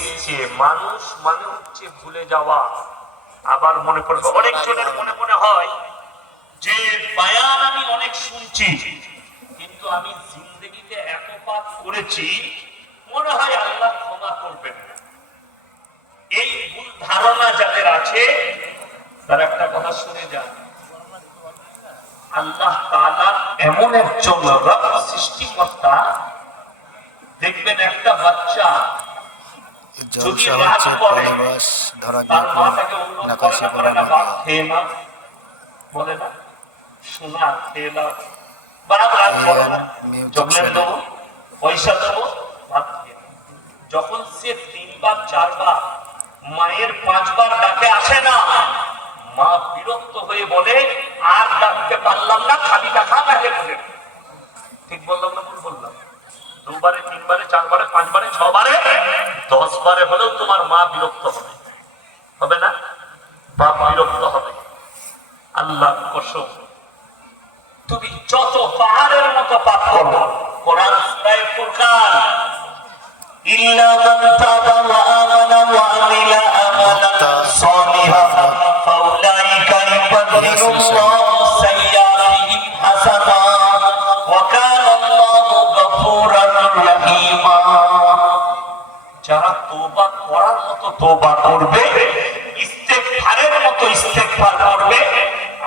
এসছে। মানুষ মানে হচ্ছে ভুলে যাওয়া, আবার মনে পড়বে। অনেকজনের মনে মনে হয় যে বয়ান আমি অনেক শুনছি, কিন্তু আমি জিন্দগিতে এত পাপ করেছি, মনে হয় আল্লাহ ক্ষমা করবেন না। এই ভুল ধারণা যাদের আছে তারা একটা কথা শুনে যান, আল্লাহ তাআলা এমন একজন রব সৃষ্টিকর্তা, দেখবেন একটা বাচ্চা যদি রাগ করে তার মা তাকে অনুরোধ করে না, বাপ খেয়ে না, বলে না শোনা খেয়ে না, বাপ রাগ করো না, চকলেট দেবো, পয়সা দেবো, ভাত খেয়ে। যখন সে 3 বার 4 বার মায়ের 5 বার ডাকে আসে না, মা বিরক্ত হয়ে বলে আর ডাকতে পারলাম না, খালি টাকা ব্যাগে বলে। ঠিক বললাম না ভুল বললাম? 2 বারে 3 বারে 4 বারে 5 বারে 6 বারে 10 বারে হলেও তোমার মা বিরক্ত হবে, হবে না? বাপ বিরক্ত হবে। আল্লাহ কসম, তুমি যত পাহাড়ের মতো পাপ করো, কোরআন সূরা ফুরকান, ইল্লা মান তাবা ওয়া আমানা ওয়া আমিলা আমালান সালিহান ফাউলাইকা ইউবাদদিলুল্লাহু সাইয়্যাতিহিম হাসানাত ওয়া কানা আল্লাহু গফুরান রাহিমা। যারা তওবা করার মতো তওবা করবে, ইস্তেগফারের মতো ইস্তেগফার করবে,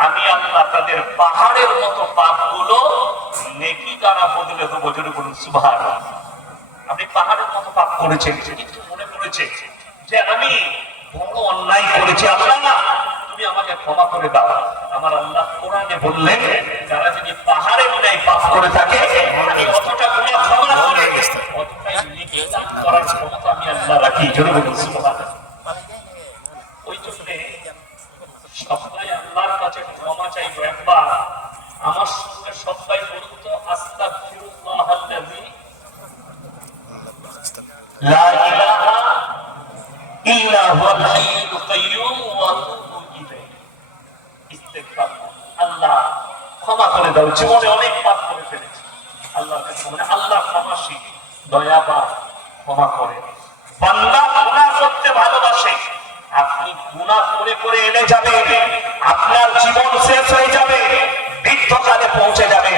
আমি আল্লাহ তাদের পাহাড়ের মতো পাপগুলো নেকি দ্বারা বদলে দেবো। যদি বলুন সুবহানাল্লাহ। আপনি পাহাড়ের মতো পাপ করেছেন, কিন্তু মনে পড়েছে যে আমি বড় অন্যায় করেছি, আল্লাহ তুমি আমাকে ক্ষমা করে দাও। আমার আল্লাহ কোরআনে বললেন, যারা যদি পাহাড়ে অন্যায় পাপ করে থাকে, আমি অতটা গুনাহ ক্ষমা করে অতটাই নেকি দান করার ক্ষমতা আমি আল্লাহ রাখি। যদি বলুন সুবহানাল্লাহ। ওই জন্য সবাই আল্লাহর কাছে ক্ষমা চাইবো। একবার আমার সঙ্গে সবাই বলুন তো, আস্তাগফিরুল্লাহাল্লাযী লা ইলাহা ইল্লা হুয়াল হাইয়ুল কাইয়্যুম ওয়া আতুবু ইলাইহি। ইস্তেগফার, আল্লাহ ক্ষমা করে দাও, জীবনে অনেক পাপ করে ফেলেছি। আল্লাহর কাছে মানে আল্লাহ ক্ষমাশীল, দয়াবান, ক্ষমা করে। বান্দা গুনাহ করতে ভালোবাসে, আপনি গুনাহ করে করে এলে যাবে, আপনার জীবন শেষ হয়ে যাবে, বৃদ্ধকালে পৌঁছে যাবে।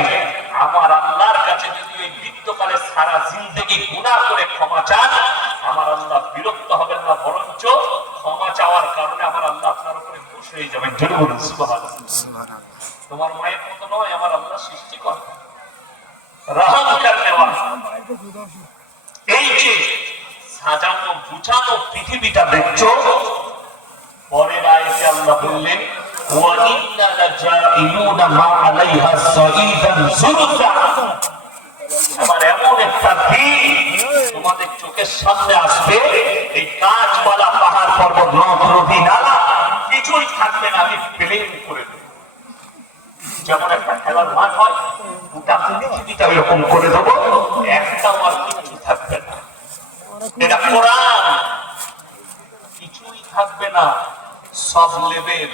আমার আল্লাহর কাছে যদি এই বৃদ্ধকালে সারা জিন্দেগি গুনাহ করে ক্ষমা চান, আমার আল্লাহ বিরক্ত হবেন না, বরঞ্চ ক্ষমা চাওয়ার কারণে আমার আল্লাহ আপনার উপরে খুশি হয়ে যাবেন। জোরে বলুন সুবহানাল্লাহ। তোমার মায়ের মতো নয়, আমার আল্লাহ সৃষ্টিকর্তা, রহম করনেওয়ালা। এই যে সাজানো গুছানো পৃথিবীটা দেখছো, পরের আয়াতে আল্লাহ বললেন, ওয়া ইন্না লাজাইলুনা মা আলাইহা সাঈদান যুরফা। আমার এমন একটা দিন তোমাদের চোখের সামনে আসবে, এই কাঁচওয়ালা পাহাড় পর্বত নদ নদী নালা কিছুই থাকবে না, আমি প্লেন করে দেব। যেমন একটা খেলার মাঠ হয়, গোটা পৃথিবীটা এরকম করে দেবো, একটাও আর কিছু থাকবে না। এটা কোরআন, কিছুই থাকবে না, সব লেবেল।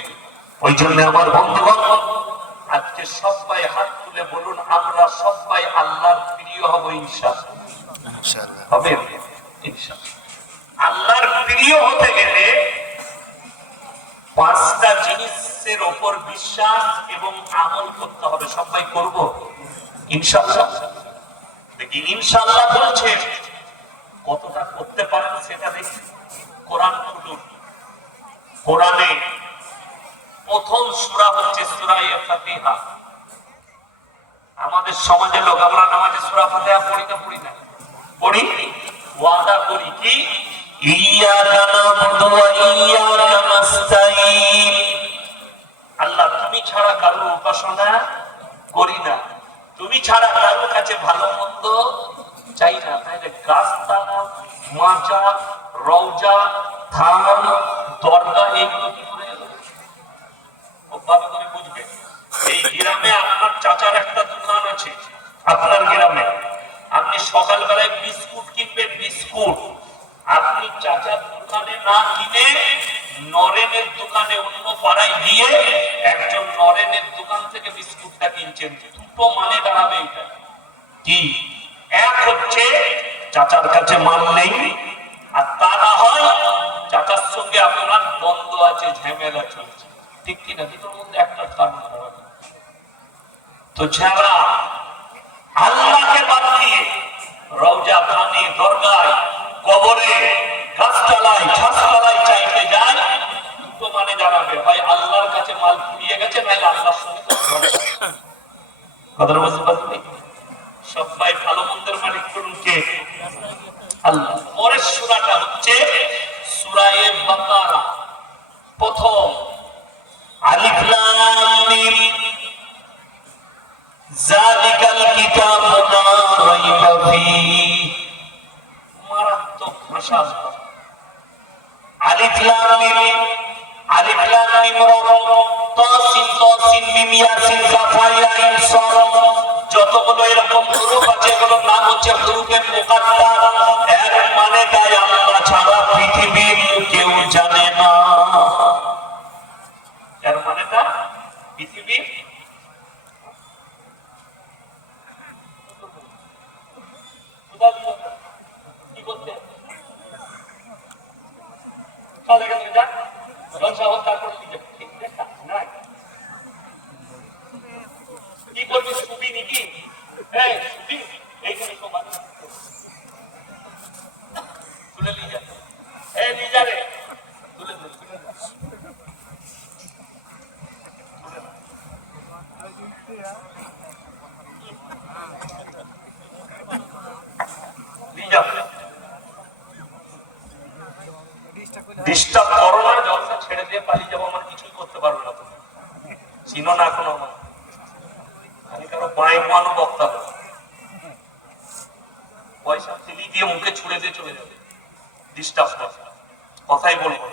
ওই জন্য আমার বন্ধুগণ, আজকে সবাই হাত তুলে বলুন, আমরা সবাই আল্লাহর প্রিয় হব ইনশাআল্লাহ। হবে ইনশাআল্লাহ। আল্লাহর প্রিয় হতে গেলে 5টা জিনিসের উপর বিশ্বাস এবং আমল করতে হবে। সবাই করব ইনশাআল্লাহ। দেখি ইনশাআল্লাহ বলছে, কতটা করতে পারেন সেটা দেখি। কোরআন খুলুন, কোরআনে প্রথম সূরা হচ্ছে সূরা ফাতিহা। আমাদের সমাজে লোক, আমরা নামাজে সূরা ফাতিহা পড়ি না পড়ি না? পড়ি। ওয়াদা করি কি, ইয়্যাকা না'বুদু ওয়া ইয়্যাকা নাস্তাঈন। আল্লাহ তুমি ছাড়া কারো উপাসনা করি না, তুমি ছাড়া কারো কাছে ভালো মন্দ চাই না। তাহলে গাছপালা, মাজার, রওজা, থান, দরগা এগুলো কি করে ভালো করে বুঝবে। এই গ্রামে আপনার চাচার একটা দোকান আছে, আপনার গ্রামে আপনি সকালবেলায় বিস্কুট কিনবেন, বিস্কুট আপনি চাচার দোকানে না কিনে নরেনের দোকানে অন্য পাড়ায় গিয়ে একজন নরেনের দোকান থেকে বিস্কুটটা কিনছেন। দুটো মানে দাঁড়াবে এটা কি? এক হচ্ছে চাচার কাছে মাল নেই, আর তা না আছে, ঝামেলা চলছে, ঠিক কিনা? দুটোর মধ্যে একটা কারণ হবে। তো যারা আল্লাহকে বাদ দিয়ে রওজা খানে, দরগায়, কবরে, গাছতলায়, ছাদতলায় চাইতে যায়, দুটো মানে জানাবে, হয় আল্লাহর কাছে মাল ফুরিয়ে গেছে, নাহলে আল্লাহর সঙ্গে কথাটা বুঝতে পারছি। সবাই ভালো মন্দের মালিক করুন কে? আল্লাহ। পরের সূরাটা হচ্ছে সূরা বাকারা। প্রথম আলিফ লাম মিম যালিকাল কিতাবু লা রাইবা ফীহি। মারাত্মক ভাষা। আলিফ লাম মিম, আলিফ লাম মিম রা, তাসিন তাসিন মিম ইয়াসিন কাফ ইয়া আইন সাদ, যতগুলো এরকম হুরুফ আছে এগুলোর নাম হচ্ছে হুরুফে মুকাদ্দার। এর মানে তাই আল্লাহ ছাড়া পৃথিবীর কেউ জানে না। এর মানেটা পৃথিবীর কি করতে চলে গেছে যা জলসা হোক, তারপর কি করবি? সুবি নাকি? এই সুবি, এইখানে সমান তুলে নিয়ে যা। এই নিয়ে যা রে, তুলে তুলে ডিস্টার্ব করো না, জলসা ছেড়ে দিয়ে পালিয়ে যাবো, আমার কিছুই করতে পারবে না। তুমি চিনো না এখনো আমার, আমি কারো পায়ে মানো বক্তা না। পয়সা ফেলি দিয়ে মুখে ছুড়ে দিয়ে চলে যাবে, ডিস্টার্ব করে, কথাই বলবো।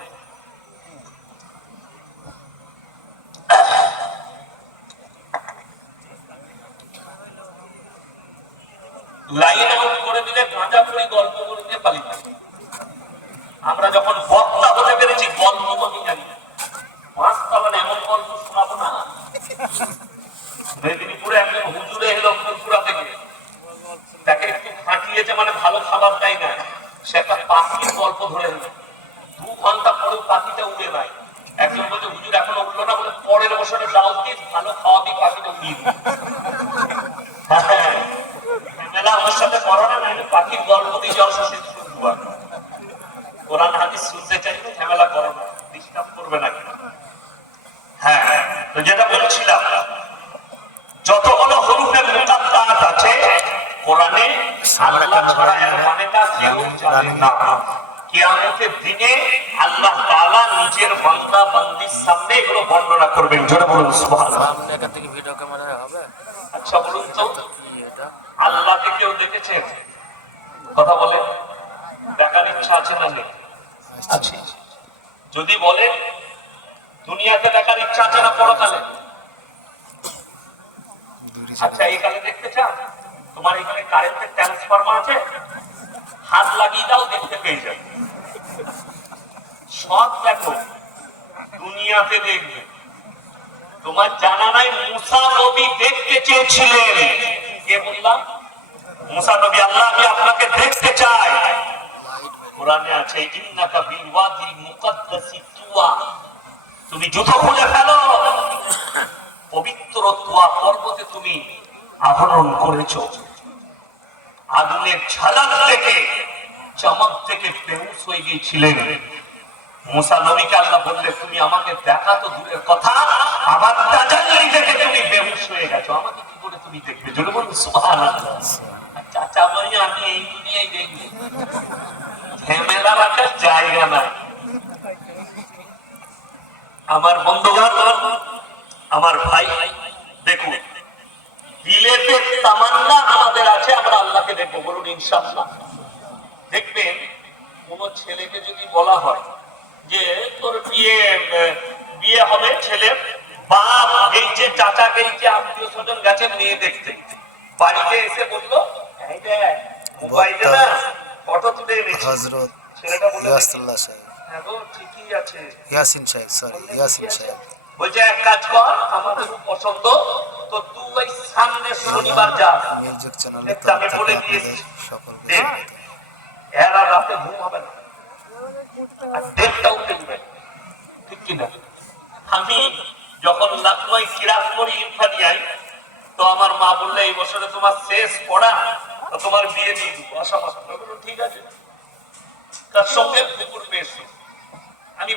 লাইন আউট করে দিলে গাঁজা পড়ি গল্প করে দিয়ে পালিয়ে যাবে। আমরা যখন বক্তা হতে পেরেছি, গল্প আমি জানি না, পাঁচতলা এমন গল্প শোনাবো না। মেদিনীপুরে একজন হুজুরে এলো ফুরফুরা থেকে, তাকে একটু ফাটিয়েছে, মানে ভালো খাবার দেয় না, সে একটা পাখির গল্প ধরে নিল। 2 ঘন্টা পরেও পাখিটা উড়ে নাই। একজন বলছে হুজুর এখনো উঠলো না, বলে পরের বছরে দাও দিয়ে ভালো খাওয়া দিয়ে পাখিটা উড়িয়ে দিল। মেলা আমার সাথে করো না, নাহলে পাখির গল্প দিয়ে জলসা শেষ শুনবো। কোরআন হাদিস শুনতে চাইলে ঝামেলা করো না, ডিস্টার্ব করবে না। হ্যাঁ, তো যেটা বলছিলাম, যতগুলো হুরুফে মুকাদ্দারাত আছে কোরআনে, আল্লাহ ছাড়া এর মানেটা কেউ জানে না। কিয়ামতের দিনে আল্লাহ তাআলা নিজের বান্দা বান্দির সামনে এগুলো বর্ণনা করবেন। জোরে বলুন সুবহানাল্লাহ। সামনে এখান থেকে ভিডিও ক্যামেরা হবে। আচ্ছা বলুন তো, আল্লাহকে কেউ দেখেছেন? কথা বলে, দেখার ইচ্ছা আছে না নেই? আছে। যদি বলে দুনিয়াতে দেখার ইচ্ছা আছে না পরকালে? আচ্ছা, এই কালে দেখতে চান? তোমার এখানে কারেন্টের ট্রান্সফরমার আছে, হাত লাগিয়ে দাও, দেখতে পেয়ে যাবে। সব দেখো, দুনিয়াতে দেখবে। তোমার জানা নাই মুসা নবী দেখতে চেয়েছিলেন। কে বললাম? মুসা নবী, আল্লাহ আমি আপনাকে দেখতে চাই। কোরআনে আছে ইন্নাকা বিল ওয়াদিল মুকাদ্দাসি তুয়া, তুমি জুতো খুলে ফেলো, পবিত্র তুয়া পর্বতে তুমি আহরণ করেছো। আগুনের ঝালক থেকে, চমক থেকে বেহুশ হয়ে গিয়েছিলেন। মুসা নবীকে আল্লাহ বললে তুমি আমাকে দেখা তো দূরের কথা, আমার তাজাল্লি থেকে তুমি বেহুশ হয়ে গেছো, আমাকে কি করে তুমি দেখবে? জোরে বলুন সুবহানাল্লাহ। চাচা বলি আমি এই দুনিয়ায় দেখবো, ঝামেলা রাখার জায়গা নাই। আমার বন্ধুগণ, আমার ভাই, দেখুন দিলেতে তামান্না আমাদের আছে, আমরা আল্লাহকে দেখবো। বলুন ইনশাআল্লাহ। দেখবেন কোন ছেলেকে যদি বলা হয় যে তোর বিয়ে হবে, ছেলের বাপ গেছে, চাচা গেছে, আত্মীয় স্বজন গেছে মেয়ে দেখতে, বাড়িতে এসে বললো এই দেখ মোবাইলে না ফটো তুলে এনেছি। হযরত ছেলেটা বলল ইয়াসুল্লাহ সাহেব, হ্যাঁ গো ঠিকই আছে, ইয়াসিন সাহেব, সরি ইয়াসিন সাহেব বলছে এক কাজ কর, আমার খুব পছন্দ, তো তুই সামনে শনিবার যা মিউজিক চ্যানেলে আমি বলে দিয়েছি সকলকে। এরা রাতে ঘুম হবে না, আর ডেটটাও পেলবে, ঠিক কিনা? আমি যখন লাকমাই কিরাত করি ইরফানিয়ায়, তো আমার মা বললে এই বছরে তোমার শেষ পড়া, তো তোমার বিয়ে দিয়ে দিব। আশা ঠিক আছে, তার সঙ্গে পুকুর পেয়েছি। আমি